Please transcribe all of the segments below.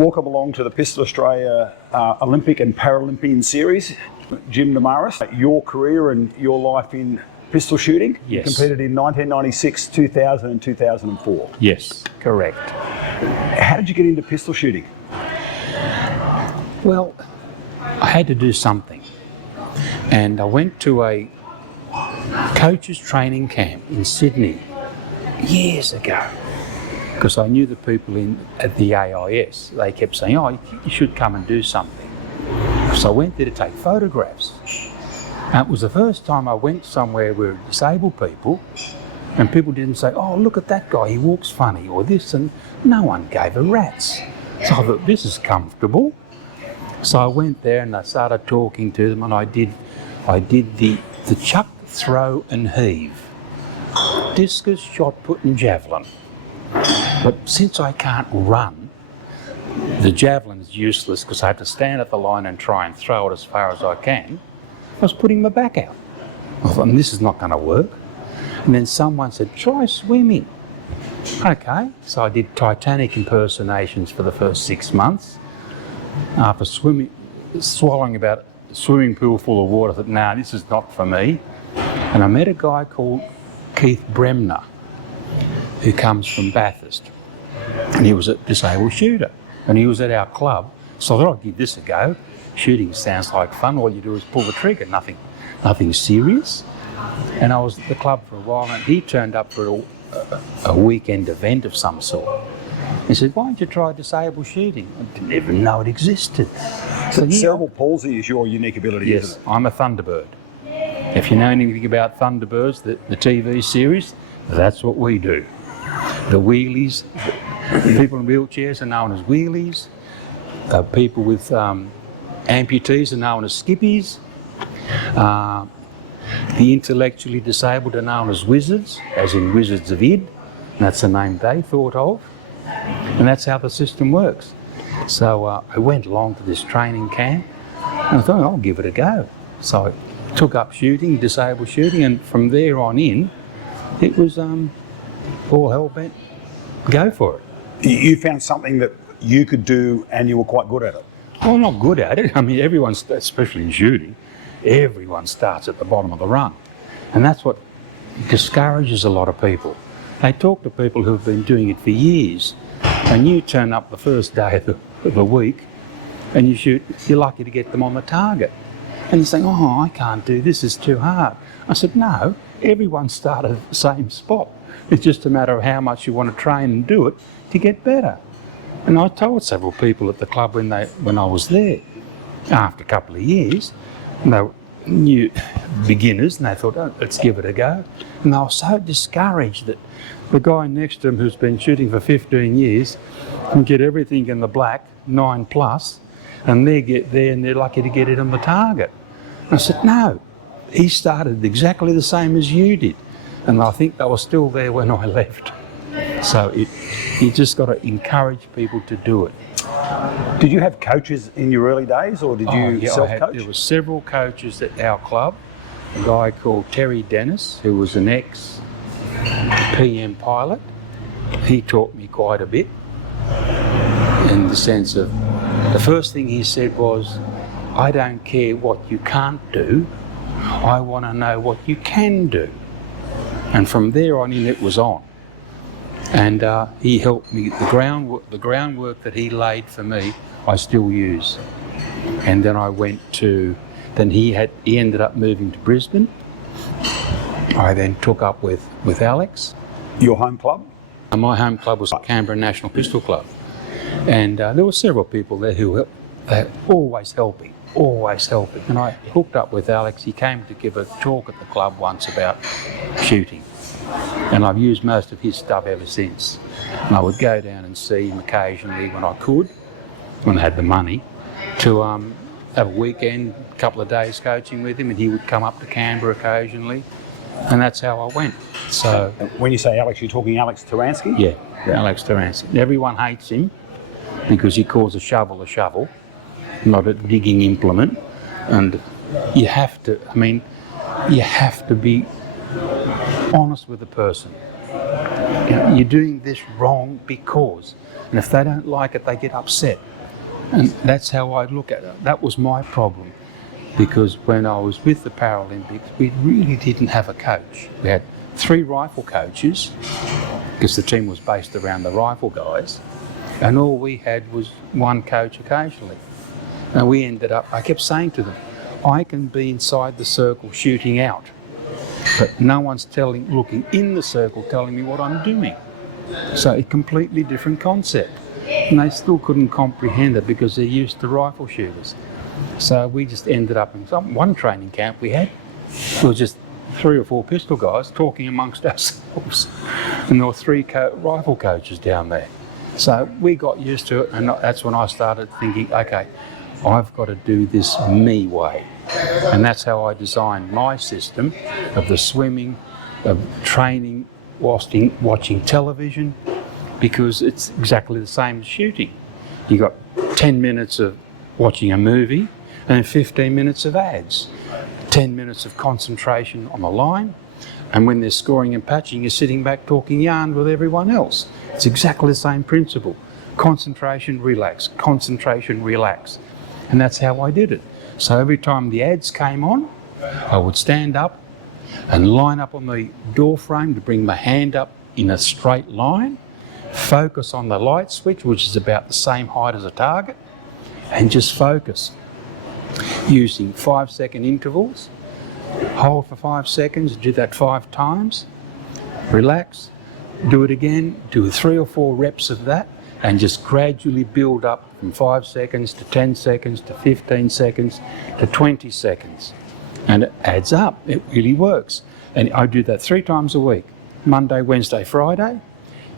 Welcome along to the Pistol Australia Olympic and Paralympian Series. Jim Nomarhas, your career and your life in pistol shooting. Yes. You competed in 1996, 2000 and 2004. Yes, correct. How did you get into pistol shooting? Well, I had to do something. And I went to a coach's training camp in Sydney years ago, because I knew the people at the AIS. They kept saying, oh, you should come and do something. So I went there to take photographs. And it was the first time I went somewhere where disabled people, and people didn't say, oh, look at that guy, he walks funny, or this, and no one gave a rat's. So I thought, this is comfortable. So I went there and I started talking to them, and I did the chuck, throw and heave. Discus, shot put and javelin. But since I can't run, the javelin is useless because I have to stand at the line and try and throw it as far as I can. I was putting my back out. I thought, this is not going to work. And then someone said, try swimming. Okay, so I did Titanic impersonations for the first 6 months. After swallowing about a swimming pool full of water, I thought, nah, this is not for me. And I met a guy called Keith Bremner, who comes from Bathurst. And he was a disabled shooter. And he was at our club. So I thought, I'd give this a go. Shooting sounds like fun. All you do is pull the trigger, nothing serious. And I was at the club for a while, and he turned up for a weekend event of some sort. He said, why don't you try disabled shooting? I didn't even know it existed. So Cerebral palsy is your unique ability, yes, isn't it? I'm a Thunderbird. If you know anything about Thunderbirds, the TV series, that's what we do. The wheelies, people in wheelchairs are known as wheelies. People with amputees are known as skippies. The intellectually disabled are known as wizards, as in Wizards of Id. That's the name they thought of. And that's how the system works. So I went along to this training camp and I thought, I'll give it a go. So I took up shooting, disabled shooting, and from there on in, it was all hell bent, go for it. You found something that you could do and you were quite good at it. Well, not good at it. I mean, everyone, especially in shooting, everyone starts at the bottom of the run. And that's what discourages a lot of people. They talk to people who've been doing it for years, and you turn up the first day of the week and you shoot, you're lucky to get them on the target. And you're saying, oh, I can't do this, it's too hard. I said, no, everyone started at the same spot. It's just a matter of how much you want to train and do it to get better. And I told several people at the club when I was there, after a couple of years, and they were new beginners, and they thought, oh, let's give it a go. And they were so discouraged that the guy next to him who's been shooting for 15 years can get everything in the black, 9+, and they get there and they're lucky to get it on the target. And I said, no, he started exactly the same as you did. And I think they were still there when I left. So you just got to encourage people to do it. Did you have coaches in your early days, or did you self-coach? There were several coaches at our club. A guy called Terry Dennis, who was an ex-PM pilot. He taught me quite a bit, in the sense of, the first thing he said was, I don't care what you can't do, I want to know what you can do. And from there on in, it was on. And he helped me. The groundwork that he laid for me, I still use. And then I went to, he ended up moving to Brisbane. I then took up with Alex. Your home club? And my home club was Canberra National Pistol Club. And there were several people there who were always helping. And I hooked up with Alex. He came to give a talk at the club once about shooting. And I've used most of his stuff ever since. And I would go down and see him occasionally when I could, when I had the money, to have a weekend, a couple of days coaching with him, and he would come up to Canberra occasionally. And that's how I went. So when you say Alex, you're talking Alex Taransky? Yeah, Alex Taransky. Everyone hates him because he calls a shovel, not a digging implement. And you have to be honest with the person. you're doing this wrong because, and if they don't like it, they get upset. And that's how I look at it. That was my problem, because when I was with the Paralympics, we really didn't have a coach. We had 3 rifle coaches, because the team was based around the rifle guys, and all we had was 1 coach occasionally. And we ended up, I kept saying to them, I can be inside the circle shooting out, but no one's looking in the circle telling me what I'm doing. So a completely different concept. And they still couldn't comprehend it because they're used to rifle shooters. So we just ended up in one training camp we had. It was just 3 or 4 pistol guys talking amongst ourselves. And there were 3 rifle coaches down there. So we got used to it, and that's when I started thinking, okay, I've got to do this me way. And that's how I designed my system of the swimming, of training, watching television, because it's exactly the same as shooting. You got 10 minutes of watching a movie and 15 minutes of ads, 10 minutes of concentration on the line, and when they're scoring and patching, you're sitting back talking yarn with everyone else. It's exactly the same principle. Concentration, relax, concentration, relax. And that's how I did it. So every time the ads came on, I would stand up and line up on the door frame to bring my hand up in a straight line, focus on the light switch, which is about the same height as a target, and just focus using 5-second intervals. Hold for 5 seconds, do that 5 times, relax, do it again, do 3 or 4 reps of that, and just gradually build up from 5 seconds to 10 seconds to 15 seconds to 20 seconds. And it adds up, it really works. And I do that 3 times a week, Monday, Wednesday, Friday.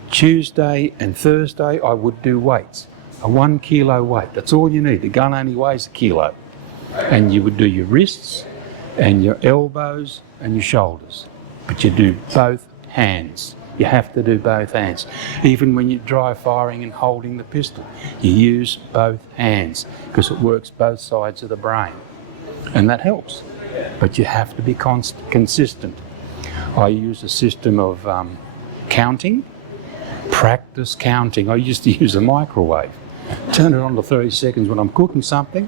Tuesday and Thursday I would do weights, a 1 kilo weight, that's all you need. The gun only weighs 1 kilo. And you would do your wrists and your elbows and your shoulders, but you do both hands. You have to do both hands. Even when you're dry firing and holding the pistol, you use both hands because it works both sides of the brain, and that helps. But you have to be consistent. I use a system of counting, practice counting. I used to use a microwave. Turn it on to 30 seconds when I'm cooking something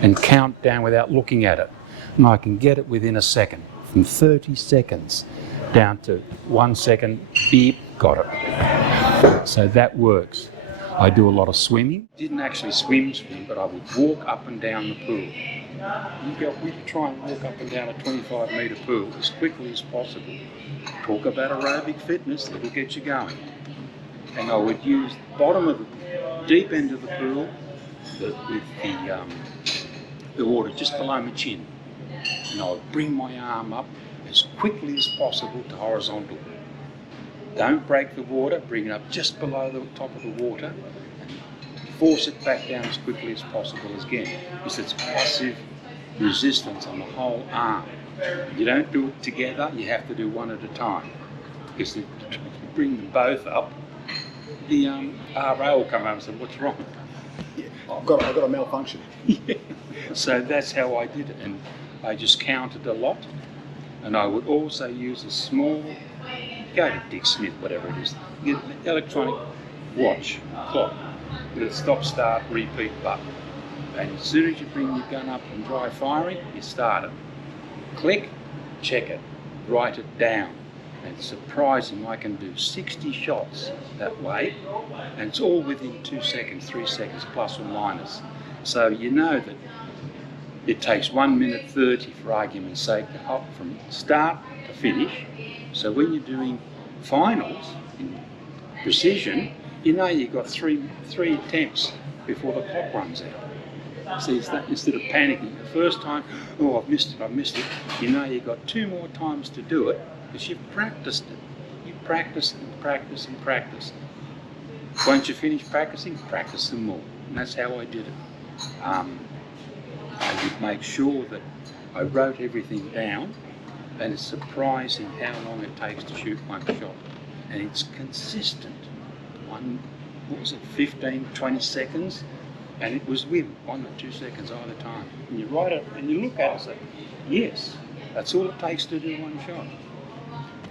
and count down without looking at it. And I can get it within a second, from 30 seconds down to 1 second, beep, got it. So that works. I do a lot of swimming. Didn't actually swim, but I would walk up and down the pool. We try and walk up and down a 25-metre pool as quickly as possible. Talk about aerobic fitness, it'll get you going. And I would use the bottom of the deep end of the pool with the water just below my chin. And I would bring my arm up as quickly as possible to horizontal. Don't break the water, bring it up just below the top of the water and force it back down as quickly as possible again, because it's passive resistance on the whole arm. You don't do it together, you have to do one at a time, because if you bring them both up, the RO will come up and say, what's wrong? Yeah, I've got a malfunction. Yeah. So that's how I did it, and I just counted a lot. And I would also use a small, go to Dick Smith, whatever it is, get an electronic watch, clock, with a stop, start, repeat button. And as soon as you bring your gun up and dry firing, you start it. Click, check it, write it down. And it's surprising, I can do 60 shots that way, and it's all within 2 seconds, 3 seconds, plus or minus. So you know that it takes 1 minute 30 for argument's sake to hop from start to finish. So when you're doing finals in precision, you know you've got three attempts before the clock runs out. See, instead of panicking the first time, oh, I've missed it, you know you've got 2 more times to do it because you've practiced it. You practice and practice and practice. Once you finish practicing, practice some more. And that's how I did it. I would make sure that I wrote everything down, and it's surprising how long it takes to shoot one shot. And it's consistent. 15, 20 seconds, and it was with 1 or 2 seconds either time. And you write it and you look at it and say, yes, that's all it takes to do one shot.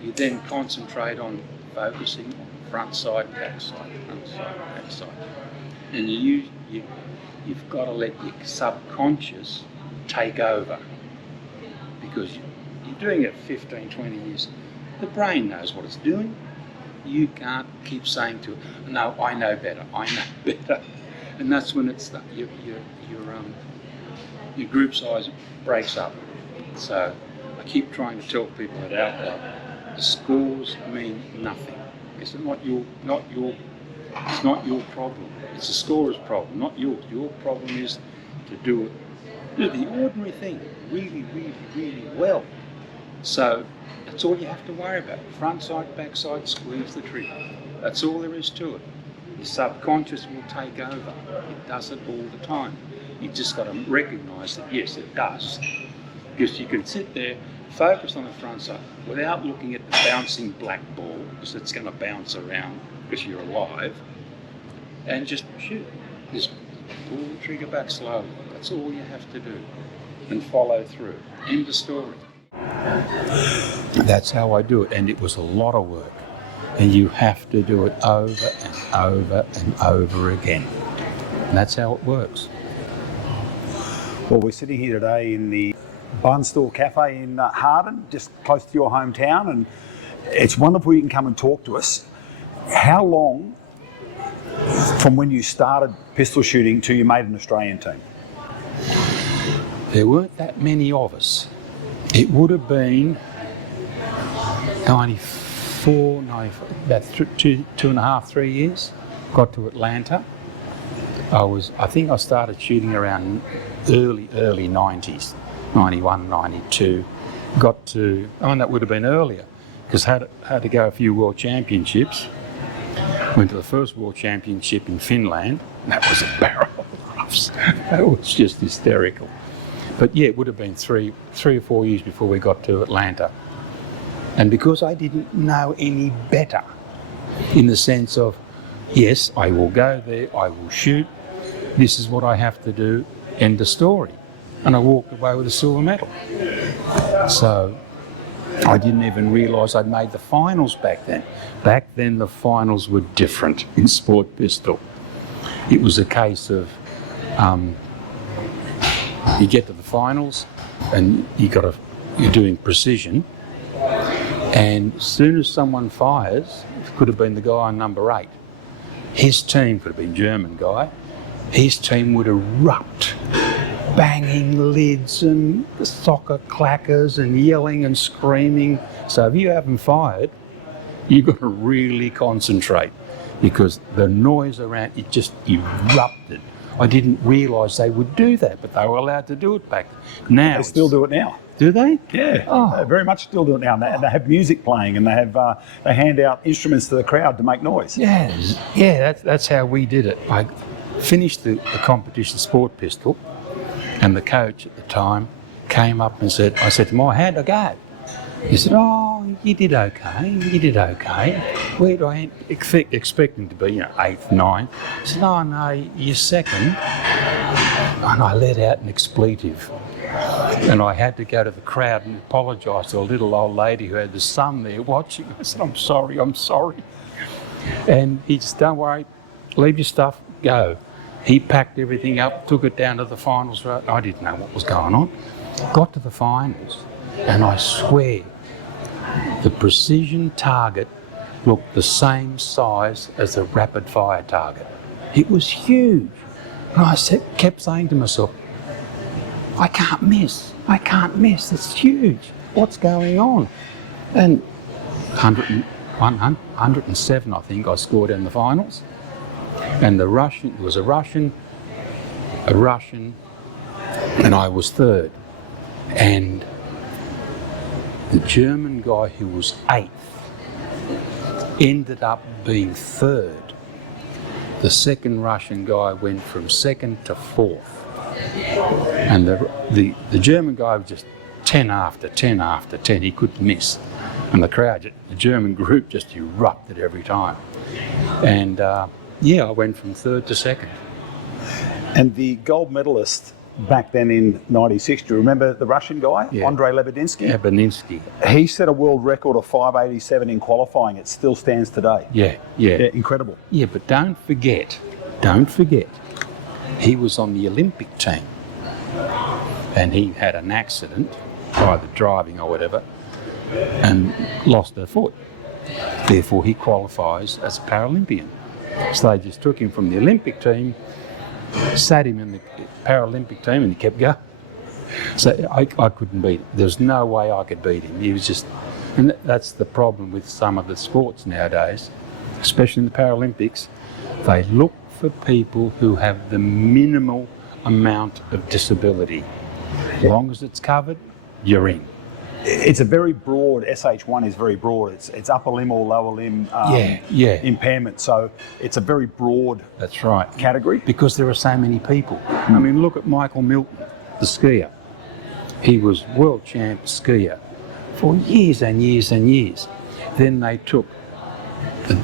You then concentrate on focusing on front side, back side, front side, back side. And you've got to let your subconscious take over, because you're doing it 15, 20 years. The brain knows what it's doing. You can't keep saying to it, no, I know better, I know better. And that's when it's your group size breaks up. So I keep trying to tell people that out there, the scores mean nothing. It's not your problem. It's the scorer's problem, not yours. Your problem is to do the ordinary thing really, really, really well. So that's all you have to worry about. Front side, back side, squeeze the trigger. That's all there is to it. Your subconscious will take over. It does it all the time. You've just got to recognise that, yes, it does. Because you can sit there, focus on the front side without looking at the bouncing black ball, because it's going to bounce around because you're alive, and just shoot. Just pull the trigger back slowly. That's all you have to do. And follow through. End of story. That's how I do it, and it was a lot of work. And you have to do it over and over and over again. And that's how it works. Well, we're sitting here today in the Barnstall Cafe in Harden, just close to your hometown, and it's wonderful you can come and talk to us. How long from when you started pistol shooting till you made an Australian team? There weren't that many of us. It would have been 94, about 2.5, 3 years. Got to Atlanta. I think I started shooting around early 90s, 91, 92. Got to, that would have been earlier, because had to go a few world championships. Went to the first world championship in Finland, and that was a barrel of roughs. That was just hysterical. But yeah, it would have been three or 4 years before we got to Atlanta. And because I didn't know any better, in the sense of, yes, I will go there, I will shoot, this is what I have to do, end of story. And I walked away with a silver medal. So I didn't even realise I'd made the finals back then. Back then the finals were different in sport pistol. It was a case of you get to the finals and you're doing precision, and as soon as someone fires, it could have been the guy on number 8. His team could have been German guy. His team would erupt, banging lids and soccer clackers and yelling and screaming. So if you haven't fired, you've got to really concentrate, because the noise around it just erupted. I didn't realise they would do that, but they were allowed to do it back now. They still do it now. Do they? Yeah, Oh. They very much still do it now. And they have music playing, and they hand out instruments to the crowd to make noise. Yeah, that's how we did it. I finished the competition sport pistol, and the coach at the time came up and said, I said to him, how'd I go? He said, you did okay. Where do I expect him to be, 8th, 9th? I said, no, you're second. And I let out an expletive. And I had to go to the crowd and apologise to a little old lady who had the son there watching. I said, I'm sorry. And he said, don't worry, leave your stuff, go. He packed everything up, took it down to the finals. I didn't know what was going on. Got to the finals, and I swear, the precision target looked the same size as the rapid fire target. It was huge. And I kept saying to myself, I can't miss, it's huge. What's going on? And 107, I think, I scored in the finals. And there was a Russian, and I was third. And the German guy who was 8th ended up being third. The second Russian guy went from 2nd to 4th. And the German guy was just 10 after 10 after 10. He couldn't miss. And the German group just erupted every time. And I went from 3rd to 2nd. And the gold medalist back then in '96. Do you remember the Russian guy, Yeah. Andrei Lebedinsky? Yeah, Beninsky. He set a world record of 587 in qualifying. It still stands today. Yeah, yeah. Yeah, incredible. Yeah, but don't forget, he was on the Olympic team and he had an accident, either driving or whatever, and lost a foot. Therefore, he qualifies as a Paralympian. So they just took him from the Olympic team, sat him in the Paralympic team, and he kept going. So I couldn't beat him. There's no way I could beat him. He was just, and that's the problem with some of the sports nowadays, especially in the Paralympics. They look for people who have the minimal amount of disability. As long as it's covered, you're in. It's a very broad, SH1 is very broad. It's upper limb or lower limb impairment. So it's a very broad That's right. category. Because there are so many people. I mean, look at Michael Milton, the skier. He was world champ skier for years and years and years. Then they took the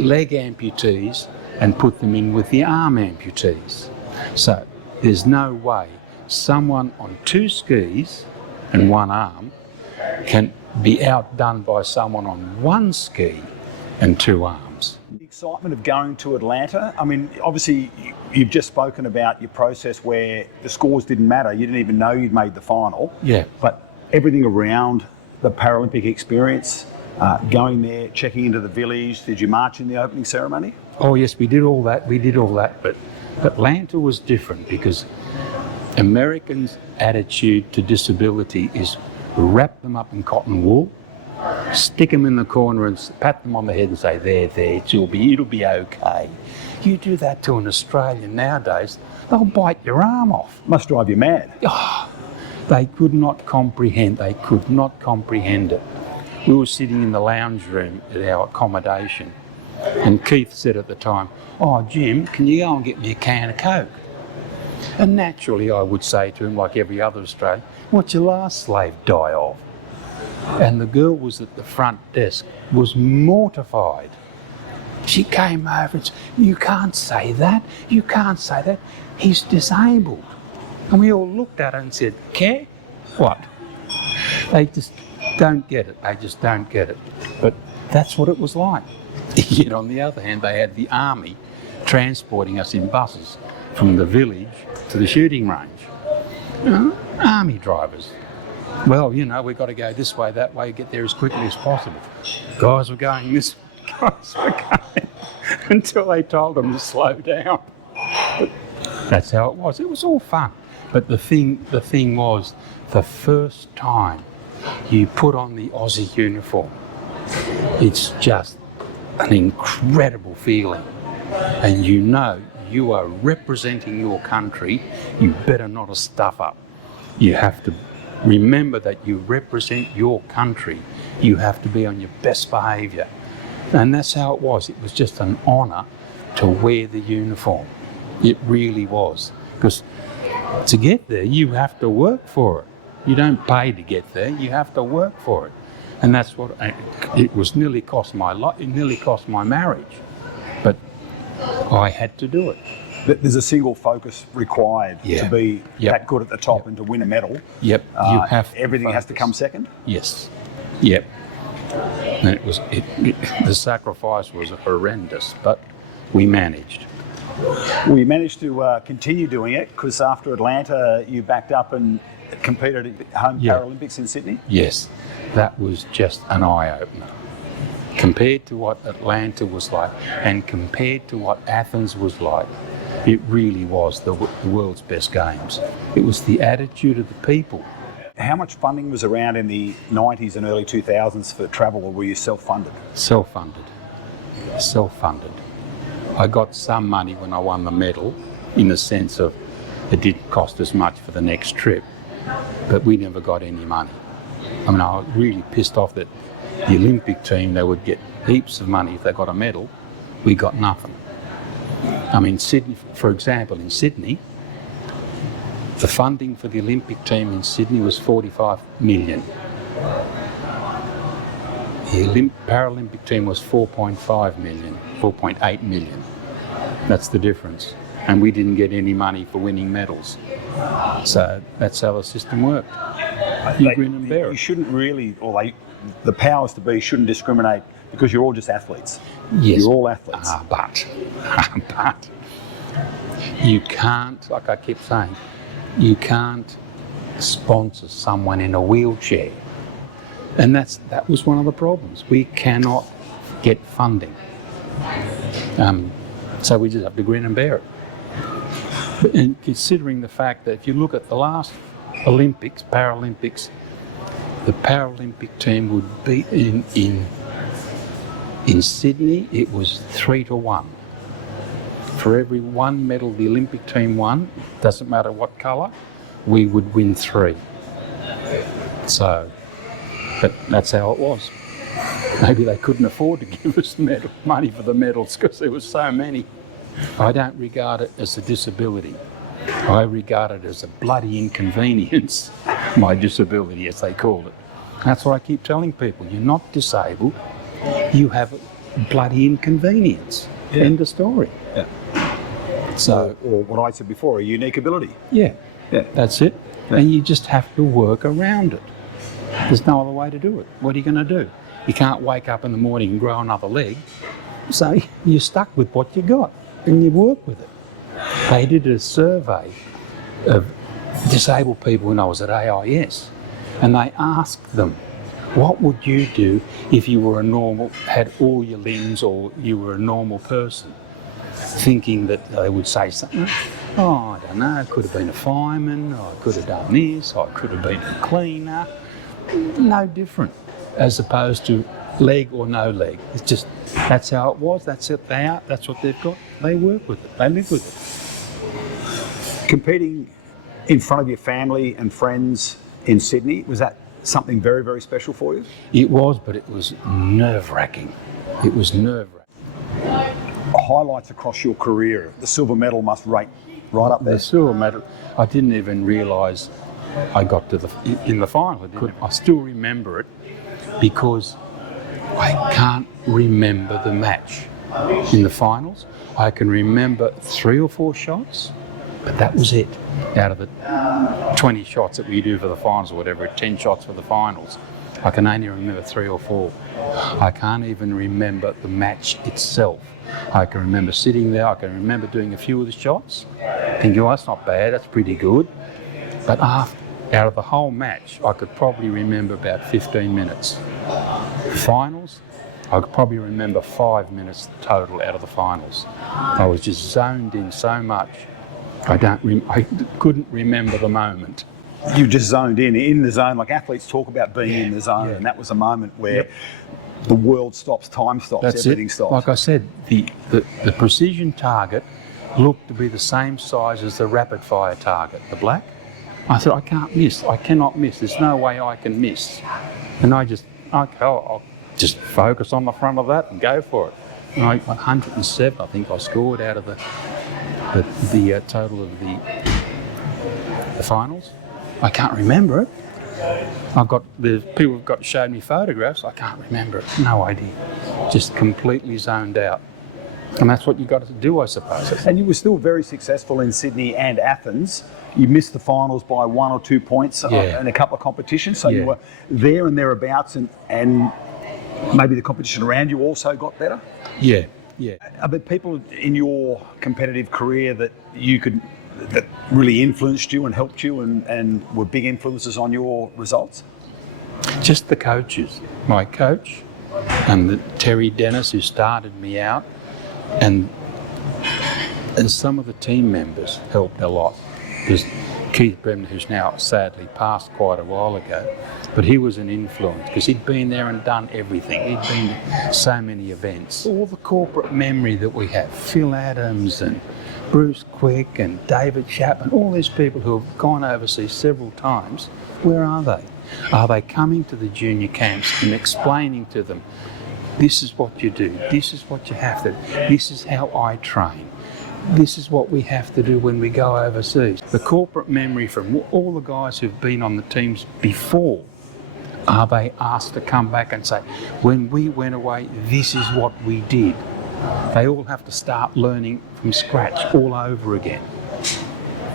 leg amputees and put them in with the arm amputees. So there's no way someone on two skis and one arm can be outdone by someone on one ski and two arms. The excitement of going to Atlanta, I mean, obviously you've just spoken about your process where the scores didn't matter. You didn't even know you'd made the final. Yeah. But everything around the Paralympic experience, going there, checking into the village, did you march in the opening ceremony? Oh yes, we did all that. But Atlanta was different because Americans' attitude to disability is wrap them up in cotton wool, stick them in the corner and pat them on the head and say, there, it'll be okay. You do that to an Australian nowadays, they'll bite your arm off. Must drive you mad. They could not comprehend it. We were sitting in the lounge room at our accommodation and Keith said at the time, "Oh, Jim, can you go and get me a can of Coke?" And naturally I would say to him, like every other Australian, "What's your last slave die of?" And the girl was at the front desk, was mortified. She came over and said, "You can't say that, he's disabled." And we all looked at her and said, "Care? What?" They just don't get it, But that's what it was like. Yet on the other hand, they had the army transporting us in buses from the village to the shooting range. Army drivers. Well, we've got to go this way, that way, get there as quickly as possible. Guys were going this way, guys were going, until they told them to slow down. But that's how it was. It was all fun. But the thing was, the first time you put on the Aussie uniform, it's just an incredible feeling. And you are representing your country, you better not stuff up. You have to remember that you represent your country. You have to be on your best behaviour. And that's how it was. It was just an honour to wear the uniform. It really was. Because to get there, you have to work for it. You don't pay to get there, you have to work for it. And that's what it was. Nearly cost my life. It nearly cost my marriage. But I had to do it. There's a single focus required to be that good at the top and to win a medal. Yep. You have everything has to come second. Yes. Yep. And the sacrifice was horrendous, but we managed. We managed to continue doing it because after Atlanta, you backed up and competed at home Paralympics in Sydney. Yes, that was just an eye-opener. Compared to what Atlanta was like and compared to what Athens was like, it really was the world's best games. It was the attitude of the people. How much funding was around in the 90s and early 2000s for travel, or were you self-funded? Self-funded. I got some money when I won the medal, in the sense of it didn't cost as much for the next trip, but we never got any money. I mean, I was really pissed off that the Olympic team, they would get heaps of money if they got a medal. We got nothing. I mean, Sydney, for example, in Sydney, the funding for the Olympic team in Sydney was 45 million. The Paralympic team was 4.5 million, 4.8 million. That's the difference. and we didn't get any money for winning medals. So that's how the system worked. You grin and bear You it. shouldn't really, the powers to be shouldn't discriminate because you're all just athletes. Yes. You're all athletes. But you can't, like I keep saying, you can't sponsor someone in a wheelchair. And that was one of the problems. We cannot get funding. So we just have to grin and bear it. And considering the fact that if you look at the last Olympics, Paralympics, the Paralympic team would beat in Sydney, it was 3-1. For every one medal the Olympic team won, doesn't matter what colour, we would win 3. So, but that's how it was. Maybe they couldn't afford to give us money for the medals because there was so many. I don't regard it as a disability. I regard it as a bloody inconvenience, my disability as they call it. That's what I keep telling people. You're not disabled, you have a bloody inconvenience. Yeah. End of story. Yeah. So, or what I said before, a unique ability. yeah, Yeah. that's it. Yeah. And you just have to work around it. There's no other way to do it. What are you going to do? You can't wake up in the morning and grow another leg. So you're stuck with what you got and you work with it. They did a survey of disabled people when I was at AIS, and they asked them, what would you do if you were had all your limbs, or you were a normal person? Thinking that they would say something, oh, I don't know, I could have been a fireman, or I could have done this, or I could have been a cleaner. No different, as opposed to leg or no leg. It's just, that's how it was, that's it, that's what they've got. They work with it, they live with it. Competing in front of your family and friends in Sydney, was that something very, very special for you? It was, but it was nerve-wracking. It was nerve-wracking. Highlights across your career, the silver medal must rate right up there. The silver medal, I didn't even realise I got to in the final. I still remember it because I can't remember the match in the finals. I can remember 3 or 4 shots, but that was it. Out of the 20 shots that we do for the finals or whatever, 10 shots for the finals, I can only remember 3 or 4. I can't even remember the match itself. I can remember sitting there, I can remember doing a few of the shots, thinking, oh, that's not bad, that's pretty good. But out of the whole match, I could probably remember about 15 minutes. Finals, I could probably remember 5 minutes total out of the finals. I was just zoned in so much, I couldn't remember the moment. You just zoned in the zone, like athletes talk about being in the zone, yeah. and that was a moment where the world stops, time stops, That's everything it. stops. Like I said, the precision target looked to be the same size as the rapid fire target, the black. I said, I can't miss, I cannot miss, there's no way I can miss. And I'll just focus on the front of that and go for it. And 107, I think I scored out of the total of the finals. I can't remember it. The people have got showed me photographs. I can't remember it. No idea. Just completely zoned out. And that's what you got to do, I suppose. And you were still very successful in Sydney and Athens. You missed the finals by 1 or 2 points in a couple of competitions. So you were there and thereabouts, and maybe the competition around you also got better. Yeah. Are there people in your competitive career that that really influenced you and helped you and were big influences on your results? Just the coaches. My coach and Terry Dennis, who started me out, and some of the team members helped a lot. There's Keith Bremner, who's now sadly passed quite a while ago, but he was an influence because he'd been there and done everything. He'd been to so many events. All the corporate memory that we have, Phil Adams and Bruce Quick and David Chapman, all these people who have gone overseas several times, where are they? Are they coming to the junior camps and explaining to them, this is what you do, this is what you have to do, this is how I train, this is what we have to do when we go overseas. The corporate memory from all the guys who've been on the teams before, are they asked to come back and say, when we went away, this is what we did? They all have to start learning from scratch all over again.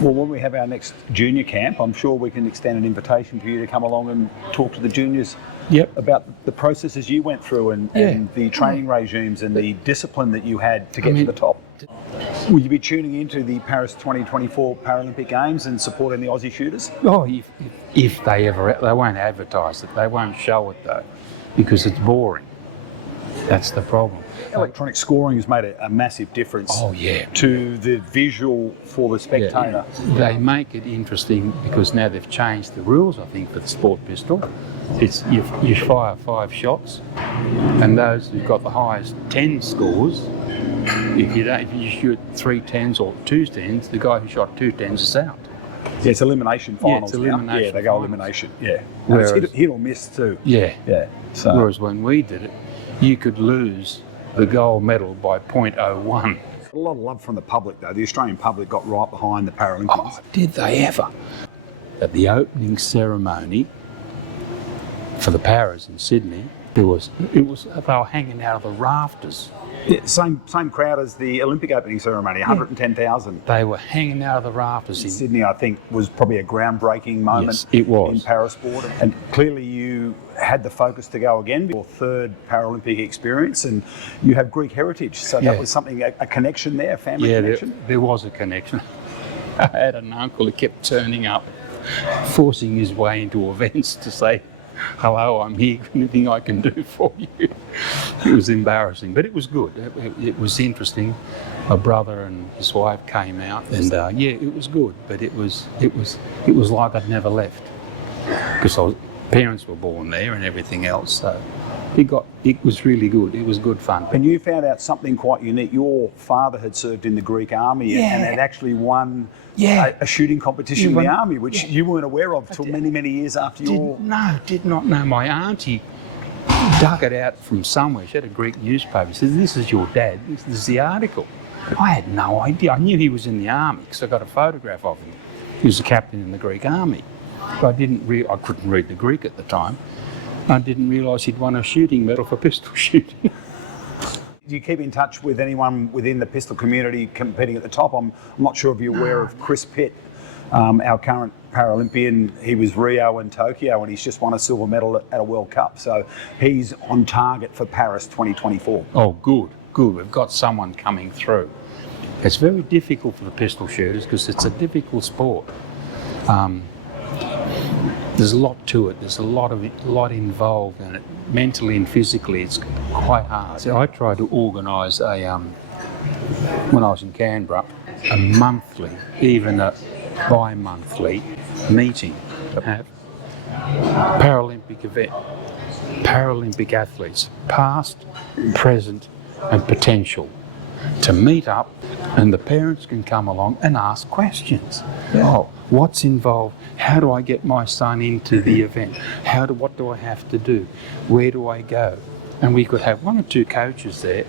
Well, when we have our next junior camp, I'm sure we can extend an invitation for you to come along and talk to the juniors about the processes you went through and the training regimes and the discipline that you had to get to the top. Will you be tuning into the Paris 2024 Paralympic Games and supporting the Aussie shooters? Oh, if they ever, they won't advertise it, they won't show it though, because it's boring. That's the problem. Electronic scoring has made a massive difference to the visual for the spectator. They make it interesting because now they've changed the rules, I think, for the sport pistol. It's you fire 5 shots, and those who've got the highest 10 scores, if you shoot 3 10s or 2 10s, the guy who shot 2 10s is out. Yeah, it's elimination finals. It's elimination. Yeah, they go elimination. Yeah, whereas, it's hit or miss too. Yeah. So. Whereas when we did it, you could lose the gold medal by 0.01. A lot of love from the public though. The Australian public got right behind the Paralympians. Oh, did they ever? At the opening ceremony for the Paras in Sydney, they were hanging out of the rafters. Yeah, same crowd as the Olympic opening ceremony, 110,000. They were hanging out of the rafters. In Sydney, I think, was probably a groundbreaking moment. Yes, it was. In parasport. And clearly you had the focus to go again, your 3rd Paralympic experience, and you have Greek heritage. So that was something, a connection there, a family connection? There was a connection. I had an uncle who kept turning up, forcing his way into events to say, "Hello, I'm here, anything I can do for you?" It was embarrassing, but it was good. It was interesting. My brother and his wife came out, and it was good. But it was like I'd never left, because parents were born there and everything else. So it was really good. It was good fun. And you found out something quite unique. Your father had served in the Greek army and had actually won a shooting competition in the army, which you weren't aware of till many, many years after your... No, did not know. My auntie dug it out from somewhere. She had a Greek newspaper. She said, "This is your dad. This is the article." I had no idea. I knew he was in the army because I got a photograph of him. He was a captain in the Greek army. But I couldn't read the Greek at the time. I didn't realise he'd won a shooting medal for pistol shooting. Do you keep in touch with anyone within the pistol community competing at the top? I'm not sure if you're aware of Chris Pitt, our current Paralympian. He was Rio and Tokyo, and he's just won a silver medal at a World Cup. So he's on target for Paris 2024. Oh, good. We've got someone coming through. It's very difficult for the pistol shooters because it's a difficult sport. There's a lot to it. There's a lot involved in it. Mentally and physically, it's quite hard. So I tried to organise when I was in Canberra, a monthly, even a bi-monthly meeting to have Paralympic athletes, past, present and potential, to meet up, and the parents can come along and ask questions. Oh, what's involved? How do I get my son into the event? What do I have to do? Where do I go? And we could have 1 or 2 coaches there,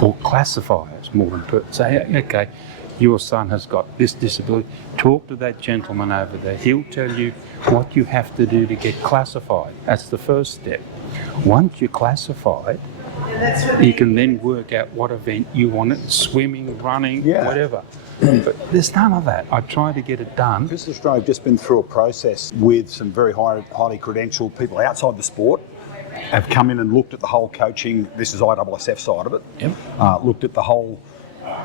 or classifiers more than say, "Okay, your son has got this disability. Talk to that gentleman over there. He'll tell you what you have to do to get classified." That's the first step. Once you're classified, you can then work out what event you want it, swimming, running, whatever. But there's none of that. I try to get it done. Pistol Australia have just been through a process with some very highly credentialed people outside the sport, have come in and looked at the whole coaching, this is ISSF side of it, looked at the whole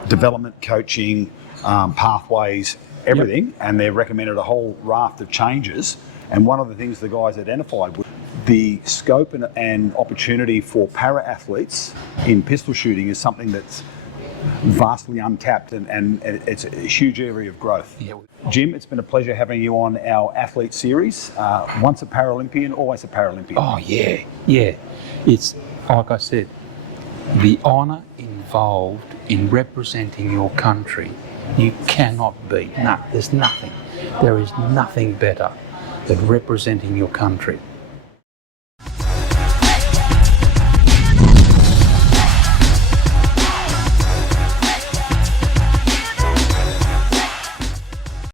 development coaching, pathways, everything, and they've recommended a whole raft of changes. And one of the things the guys identified was the scope and opportunity for para-athletes in pistol shooting is something that's vastly untapped, and it's a huge area of growth. Jim, it's been a pleasure having you on our athlete series. Once a Paralympian, always a Paralympian. Oh yeah. It's like I said, the honour involved in representing your country, you cannot beat. No, there's nothing. There is nothing better than representing your country.